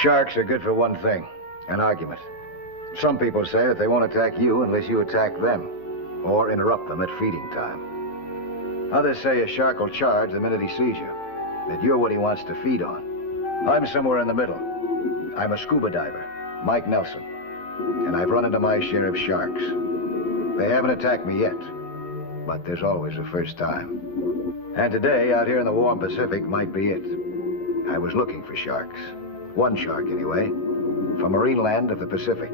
Sharks are good for one thing, an argument. Some people say that they won't attack you unless you attack them, or interrupt them at feeding time. Others say a shark will charge the minute he sees you, that you're what he wants to feed on. I'm somewhere in the middle. I'm a scuba diver, Mike Nelson, and I've run into my share of sharks. They haven't attacked me yet, but there's always a first time. And today, out here in the warm Pacific, might be it. I was looking for sharks. One shark, anyway, from marine land of the Pacific.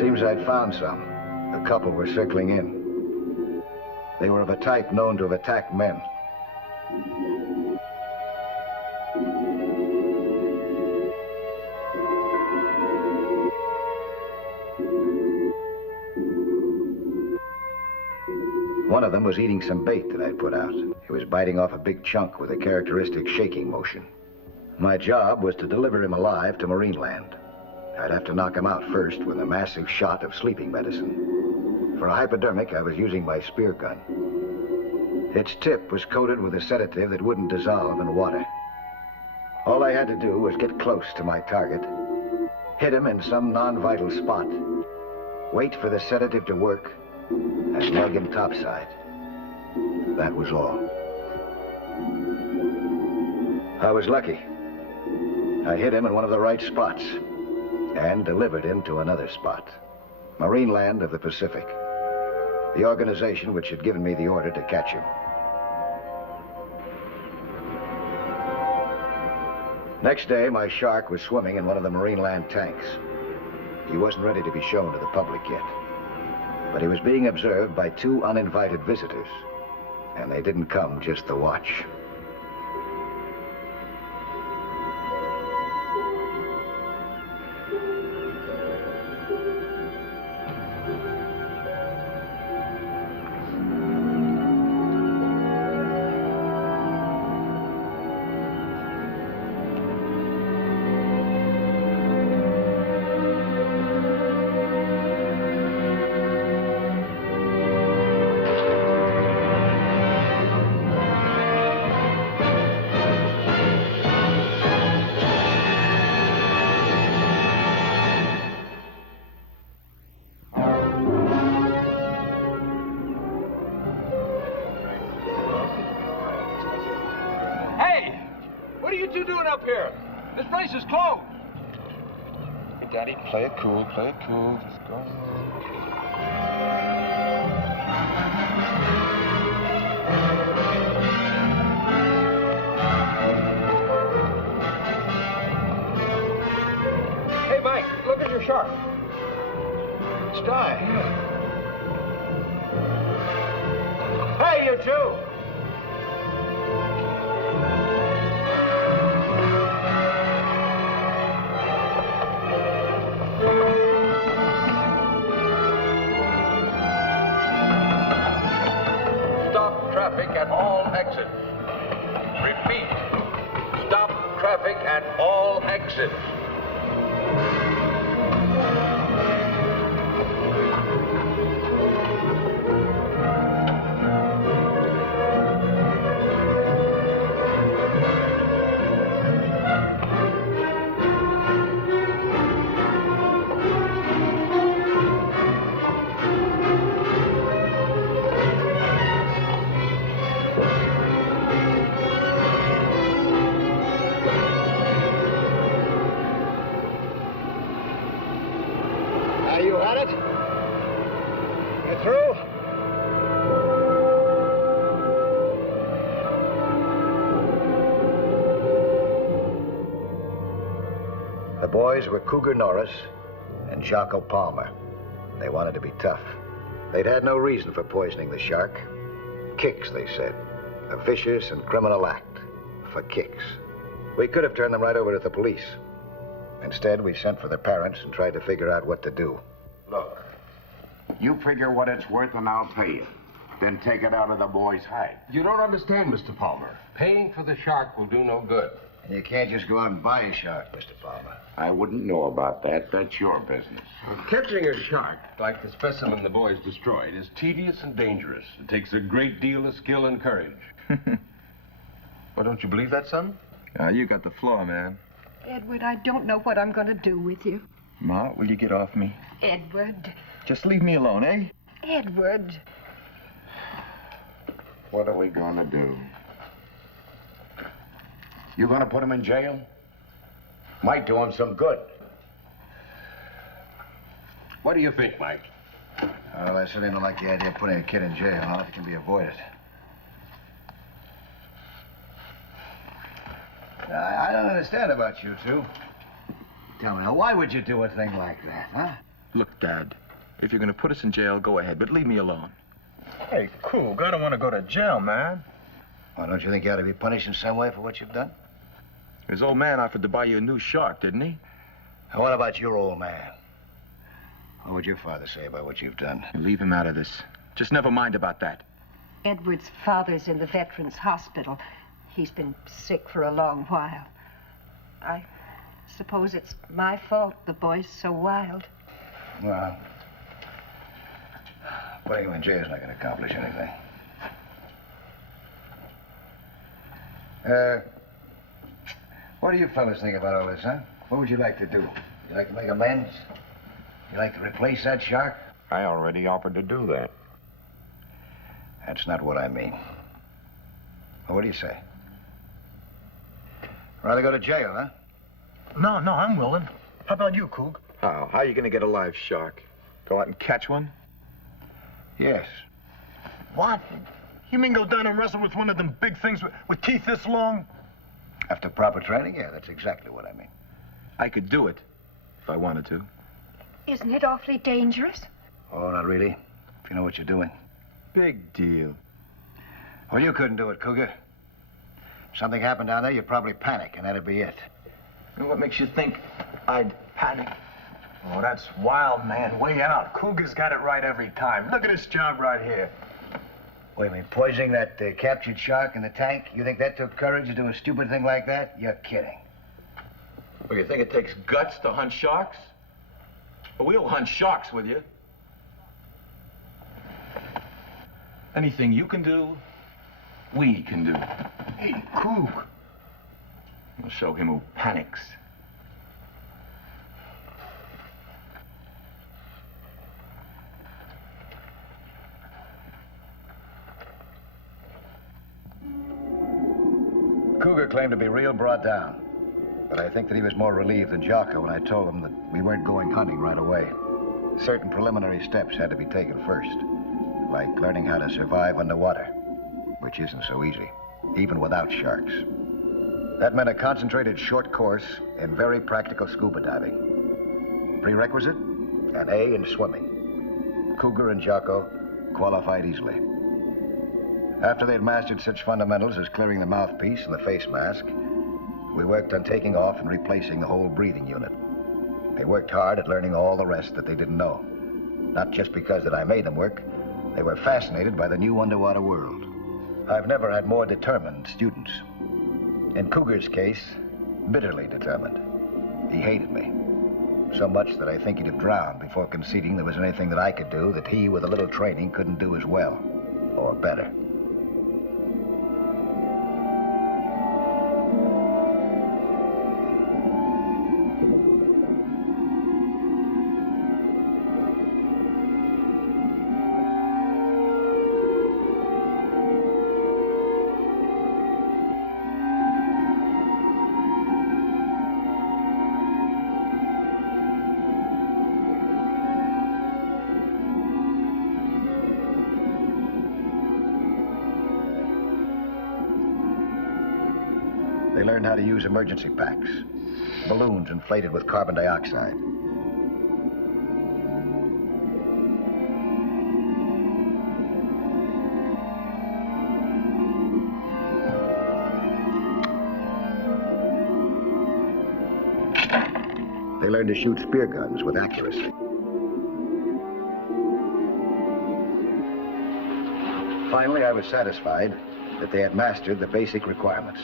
Seems I'd found some. A couple were circling in. They were of a type known to have attacked men. One of them was eating some bait that I'd put out. He was biting off a big chunk with a characteristic shaking motion. My job was to deliver him alive to marine land. I'd have to knock him out first with a massive shot of sleeping medicine. For a hypodermic, I was using my spear gun. Its tip was coated with a sedative that wouldn't dissolve in water. All I had to do was get close to my target, hit him in some non-vital spot, wait for the sedative to work, and nug him topside. That was all. I was lucky. I hit him in one of the right spots and delivered him to another spot, marine land of the Pacific, the organization which had given me the order to catch him. Next day, my shark was swimming in one of the marine land tanks. He wasn't ready to be shown to the public yet, but he was being observed by two uninvited visitors, and they didn't come just to watch. Up here. This place is closed. Hey, Daddy, play it cool, play it cool. Just go. Hey, Mike, look at your shark. It's dying. Hey, you two. Traffic at all exits. Repeat, stop traffic at all exits. You had it? You're through? The boys were Cougar Norris and Jocko Palmer. They wanted to be tough. They'd had no reason for poisoning the shark. Kicks, they said. A vicious and criminal act. For kicks. We could have turned them right over to the police. Instead, we sent for their parents and tried to figure out what to do. Look, You figure what it's worth and I'll pay you. Then take it out of the boy's hide. You don't understand, Mr. Palmer. Paying for the shark will do no good. And you can't just go out and buy a shark, Mr. Palmer. I wouldn't know about that. That's your business. Catching a shark, like the specimen the boys destroyed, is tedious and dangerous. It takes a great deal of skill and courage. Well, don't you believe that, son? You got the floor, man. Edward, I don't know what I'm going to do with you. Ma, will you get off me? Edward. Just leave me alone, eh? Edward. What are we gonna do? You gonna put him in jail? Might do him some good. What do you think, Mike? Well, I certainly don't like the idea of putting a kid in jail, not if it can be avoided. I don't understand about you two. Tell me, now, why would you do a thing like that, huh? Look, Dad, if you're gonna put us in jail, go ahead, but leave me alone. Hey, Coog, I don't want to go to jail, man. Well, don't you think you ought to be punished in some way for what you've done? His old man offered to buy you a new shark, didn't he? And what about your old man? What would your father say about what you've done? Leave him out of this. Just never mind about that. Edward's father's in the Veterans Hospital. He's been sick for a long while. I suppose it's my fault the boy's so wild. Well, putting him in jail is not going to accomplish anything. What do you fellas think about all this, huh? What would you like to do? You like to make amends? You like to replace that shark? I already offered to do that. That's not what I mean. Well, what do you say? Rather go to jail, huh? No, I'm willing. How about you, Coog? How? How are you gonna get a live shark? Go out and catch one? Yes. What? You mean go down and wrestle with one of them big things with teeth this long? After proper training, yeah, that's exactly what I mean. I could do it, if I wanted to. Isn't it awfully dangerous? Oh, not really, if you know what you're doing. Big deal. Well, you couldn't do it, Cougar. If something happened down there, you'd probably panic, and that'd be it. And what makes you think I'd panic? Oh, that's wild, man. Way out. Cougar's got it right every time. Look at this job right here. Wait a minute, poisoning that captured shark in the tank? You think that took courage to do a stupid thing like that? You're kidding. Well, you think it takes guts to hunt sharks? Well, we'll hunt sharks with you. Anything you can do, we can do. Hey, Coog. We'll show him who panics. Cougar claimed to be real brought down. But I think that he was more relieved than Jocko when I told him that we weren't going hunting right away. Certain preliminary steps had to be taken first, like learning how to survive underwater, which isn't so easy, even without sharks. That meant a concentrated short course in very practical scuba diving. Prerequisite? An A in swimming. Cougar and Jocko qualified easily. After they had mastered such fundamentals as clearing the mouthpiece and the face mask, we worked on taking off and replacing the whole breathing unit. They worked hard at learning all the rest that they didn't know. Not just because that I made them work, they were fascinated by the new underwater world. I've never had more determined students. In Cougar's case, bitterly determined. He hated me. So much that I think he'd have drowned before conceding there was anything that I could do that he, with a little training, couldn't do as well, or better. They learned how to use emergency packs, balloons inflated with carbon dioxide. They learned to shoot spear guns with accuracy. Finally, I was satisfied that they had mastered the basic requirements.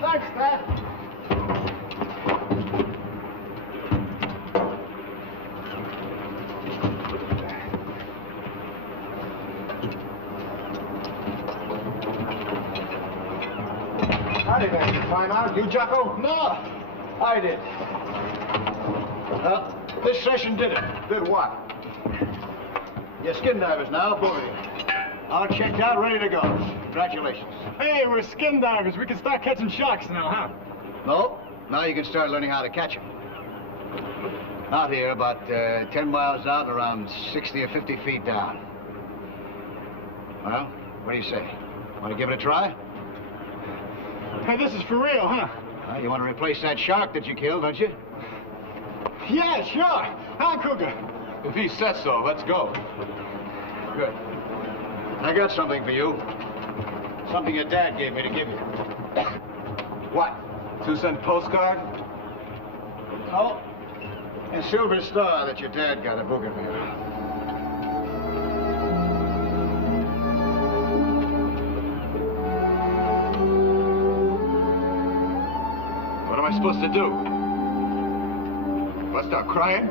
Thanks, Dad. I didn't have to climb out. You, Jocko? No, I did. Well, this session did it. Did what? You're skin divers now, both of you. All checked out, ready to go. Congratulations. Hey, we're skin divers. We can start catching sharks now, huh? No, now you can start learning how to catch them. Out here, about 10 miles out, around 60 or 50 feet down. Well, what do you say? Want to give it a try? Hey, this is for real, huh? You want to replace that shark that you killed, don't you? Yeah, sure. Huh, Cougar? If he says so, let's go. Good. I got something for you. Something your dad gave me to give you. What? 2-cent postcard? No. A silver star that your dad got at Bougainville. What am I supposed to do? Bust out crying?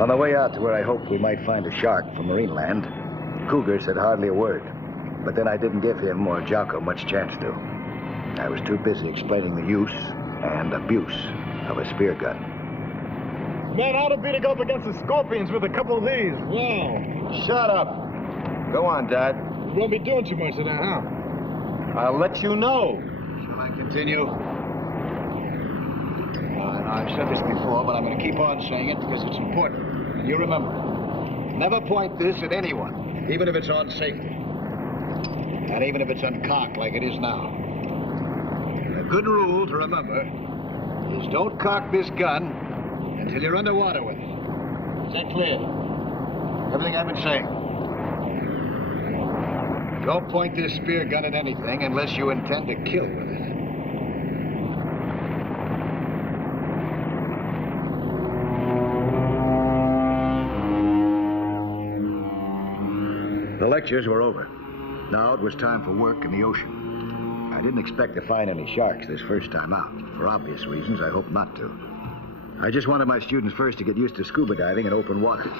On the way out to where I hoped we might find a shark from Marineland, Cougar said hardly a word. But then I didn't give him or Jocko much chance to. I was too busy explaining the use and abuse of a spear gun. Man, ought to be to go up against the scorpions with a couple of these. Wow. Shut up. Go on, Dad. You won't be doing too much of that, huh? I'll let you know. Shall I continue? I've said this before, but I'm going to keep on saying it because it's important. And you remember, never point this at anyone, even if it's on safety. And even if it's uncocked like it is now. A good rule to remember is don't cock this gun until you're underwater with it. Is that clear? Everything I've been saying. Don't point this spear gun at anything unless you intend to kill with it. The lectures were over. Now it was time for work in the ocean. I didn't expect to find any sharks this first time out. For obvious reasons, I hope not to. I just wanted my students first to get used to scuba diving in open water.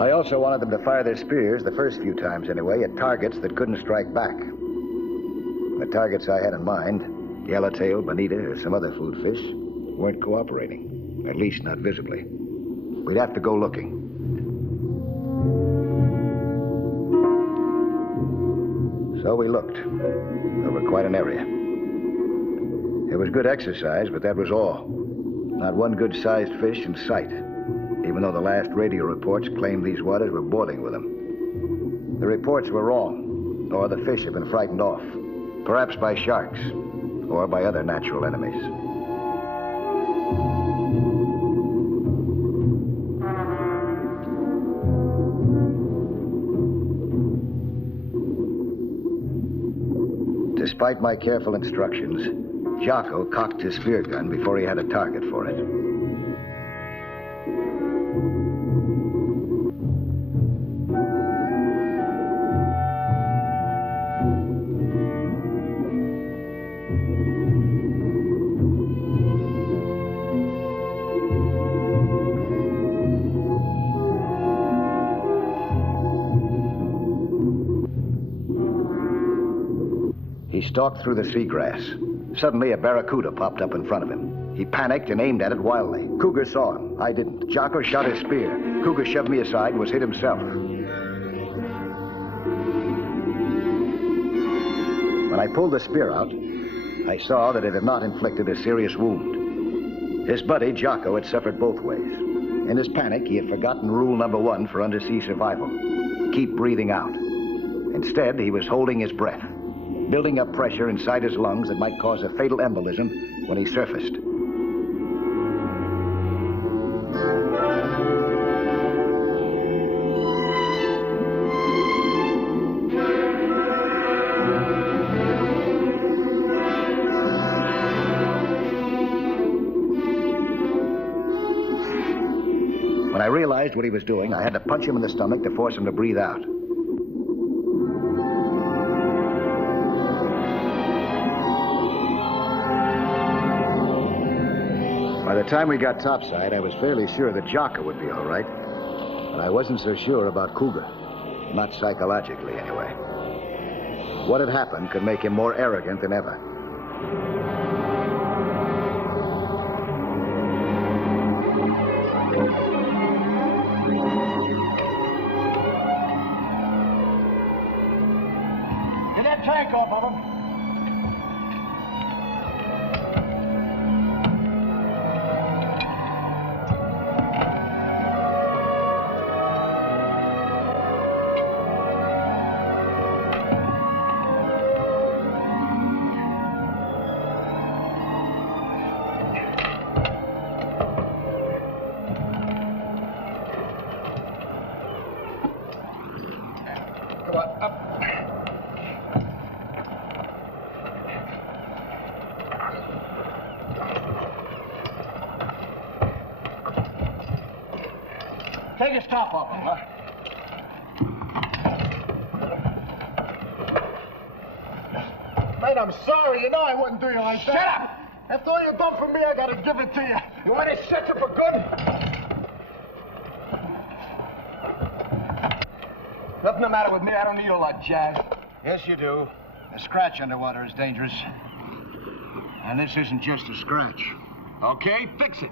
I also wanted them to fire their spears, the first few times anyway, at targets that couldn't strike back. The targets I had in mind, yellowtail, bonita, or some other food fish, weren't cooperating, at least not visibly. We'd have to go looking. So we looked over quite an area. It was good exercise, but that was all. Not one good-sized fish in sight, even though the last radio reports claimed these waters were boiling with them. The reports were wrong, or the fish had been frightened off, perhaps by sharks, or by other natural enemies. Despite my careful instructions, Jocko cocked his spear gun before he had a target for it. He stalked through the seagrass. Suddenly, a barracuda popped up in front of him. He panicked and aimed at it wildly. Cougar saw him. I didn't. Jocko shot his spear. Cougar shoved me aside and was hit himself. When I pulled the spear out, I saw that it had not inflicted a serious wound. His buddy, Jocko, had suffered both ways. In his panic, he had forgotten rule number 1 for undersea survival. Keep breathing out. Instead, he was holding his breath, building up pressure inside his lungs that might cause a fatal embolism when he surfaced. When I realized what he was doing, I had to punch him in the stomach to force him to breathe out. By the time we got topside, I was fairly sure that Jocko would be all right. But I wasn't so sure about Cougar. Not psychologically, anyway. What had happened could make him more arrogant than ever. Get that tank off of him. Take his top off him, huh? Mate, I'm sorry. You know I wouldn't do you like that. Shut up! After all you've done for me, I gotta give it to you. You want to set you for good? Nothing the matter with me. I don't need all that jazz. Yes, you do. A scratch underwater is dangerous. And this isn't just a scratch. Okay, fix it.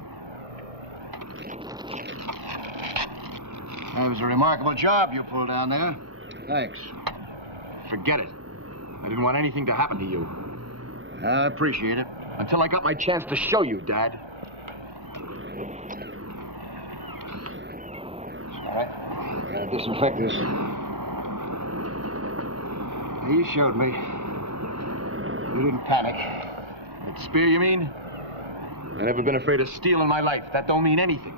That was a remarkable job you pulled down there. Thanks. Forget it. I didn't want anything to happen to you. I appreciate it. Until I got my chance to show you, Dad. All right. Gotta disinfect this. You showed me. You didn't panic. That spear, you mean? I've never been afraid of steel in my life. That don't mean anything.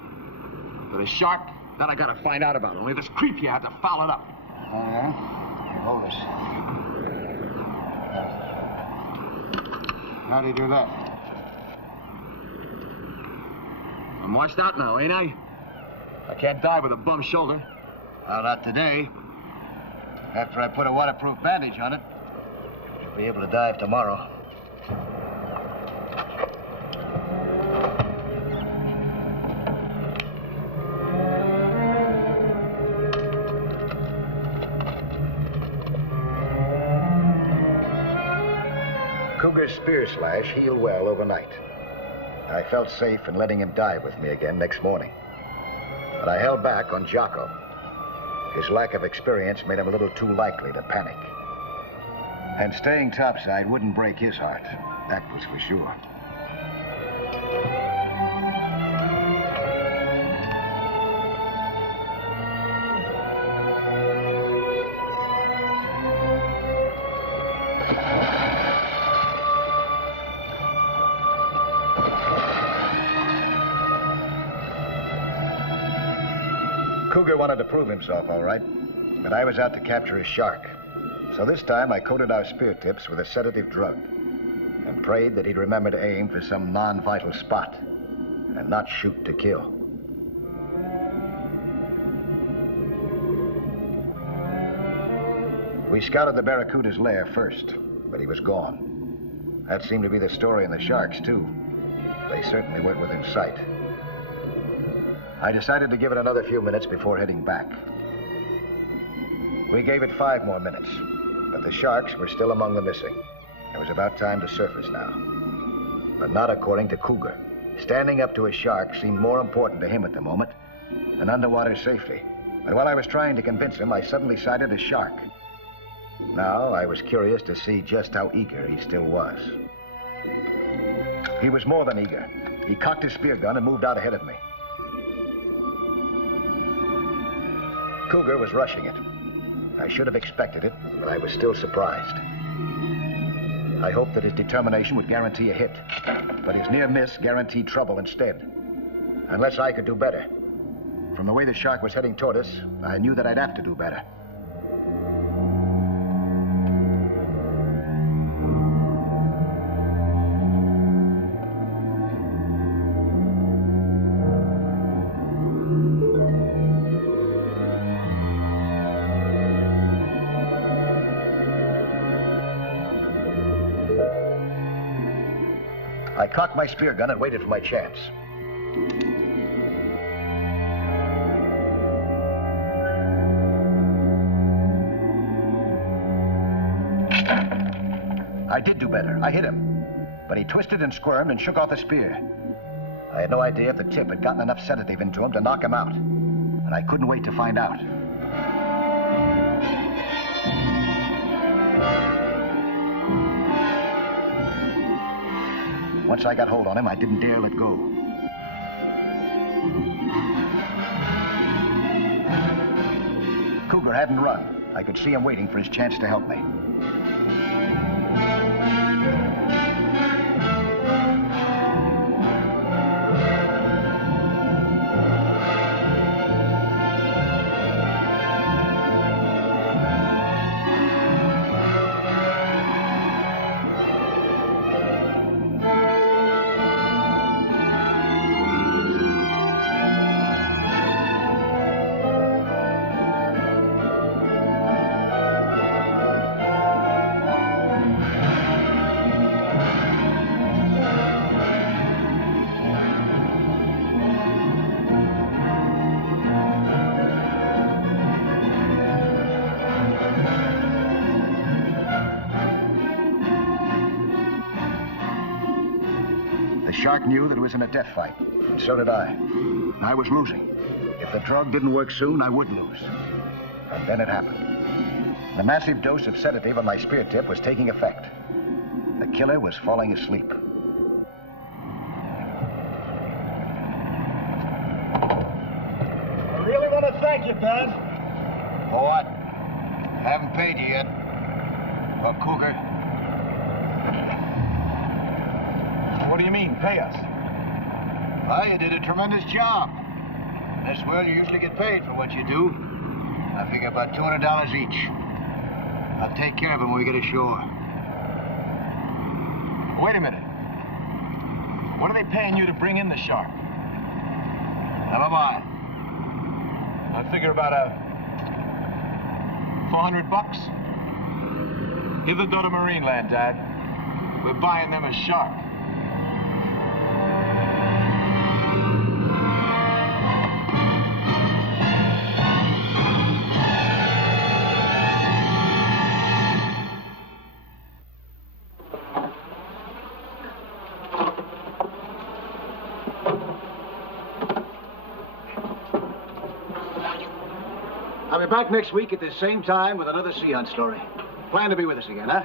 But a shark, that I gotta find out about. Only this creep here had to foul it up. Here, hold this. How'd he do that? I'm washed out now, ain't I? I can't die with a bum shoulder. Well, not today. After I put a waterproof bandage on it, you'll be able to dive tomorrow. Cougar's spear slash healed well overnight. I felt safe in letting him dive with me again next morning. But I held back on Jocko. His lack of experience made him a little too likely to panic. And staying topside wouldn't break his heart. That was for sure. Cougar wanted to prove himself, all right. But I was out to capture his shark. So this time I coated our spear tips with a sedative drug and prayed that he'd remember to aim for some non-vital spot and not shoot to kill. We scouted the Barracuda's lair first, but he was gone. That seemed to be the story in the Sharks, too. They certainly weren't within sight. I decided to give it another few minutes before heading back. We gave it 5 more minutes, but the Sharks were still among the missing. It was about time to surface now. But not according to Cougar. Standing up to a shark seemed more important to him at the moment than underwater safety. And while I was trying to convince him, I suddenly sighted a shark. Now, I was curious to see just how eager he still was. He was more than eager. He cocked his spear gun and moved out ahead of me. Cougar was rushing it. I should have expected it, but I was still surprised. I hoped that his determination would guarantee a hit, but his near miss guaranteed trouble instead. Unless I could do better. From the way the shark was heading toward us, I knew that I'd have to do better. I cocked my spear gun and waited for my chance. I did do better. I hit him. But he twisted and squirmed and shook off the spear. I had no idea if the tip had gotten enough sedative into him to knock him out. And I couldn't wait to find out. Once I got hold on him, I didn't dare let go. Cougar hadn't run. I could see him waiting for his chance to help me. The shark knew that it was in a death fight, and so did I. I was losing. If the drug didn't work soon, I would lose. And then it happened. The massive dose of sedative on my spear tip was taking effect. The killer was falling asleep. I really want to thank you, Dad. For what? Haven't paid you yet. For Cougar. What do you mean, pay us? Well, you did a tremendous job. In this world, you usually get paid for what you do. I figure about $200 each. I'll take care of him when we get ashore. Wait a minute. What are they paying you to bring in the shark? Never mind. I figure about $400. Hitherto to Marineland, Dad. We're buying them a shark. I'll be back next week at the same time with another sea hunt story. Plan to be with us again, huh?